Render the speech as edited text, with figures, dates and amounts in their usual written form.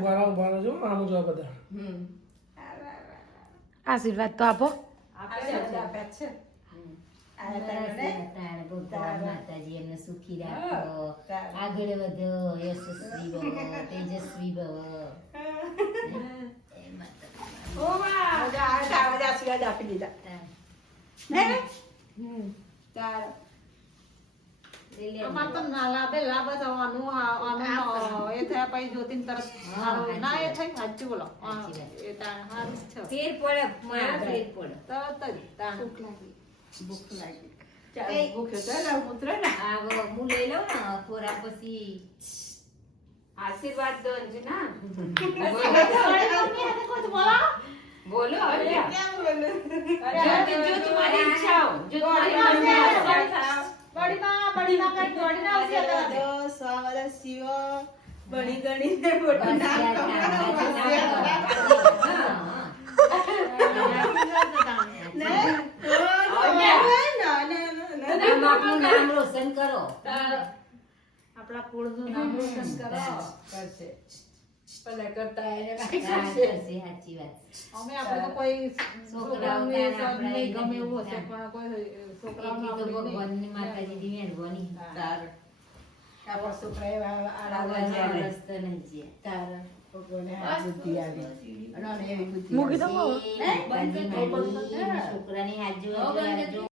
ઉભા રહો જો આમ જો બધા આશીર્વાદ તો આપો. ભગવાન માતાજી એમને સુખી રાખો, આગળ વધો, યશસ્વી ભવ, તેજસ્વી ભવ. આશીર્વાદ આપી દીધા. અમાર તો નાલા બે લાભ થવાનું એ થયા પછી જોતીન તરત ના એ થઈ સાચું બોલો એ તાણ હારું જ છે. ફેર પડે ફેર પડે તરત જ તાણ ભૂખ લાગી ભૂખ્યો તો ને પુત્ર ને આવો હું લઈ લઉં ને ખોરા પછી આશીર્વાદ દો અંજના. બોલો બોલો જો તમારી ઈચ્છા હો, જો તમારી બડીમાં કઈ દોડી ના આવશે તો સ્વાવર શિવ બળી ગણીને મોટું નામ આપનું નામ રોશન કરો. આપણા કુળનું નામ રોશન કરો. કરશે ભલે કરતા એને કાંઈ હા, કરશે. કરશે, સાચી વાત. અમે આપણે તો કોઈ છોકરાઓને છોકરાઓને નહીં ગમે એવું હશે હા. પણ કોઈ છોકરાઓને એટલી તો આપણે નહીં. ભગવાનની માતાજીની મહેરબાની. તારે આપણા છોકરા એવા આડા આવા જાય રસ્તો નહીં જ્યાં. તારે ભગવાને હાથ બુદ્ધિ આવી અને એવી બુદ્ધિ મૂકી દો. માતાજી છોકરાની હાથ જોવા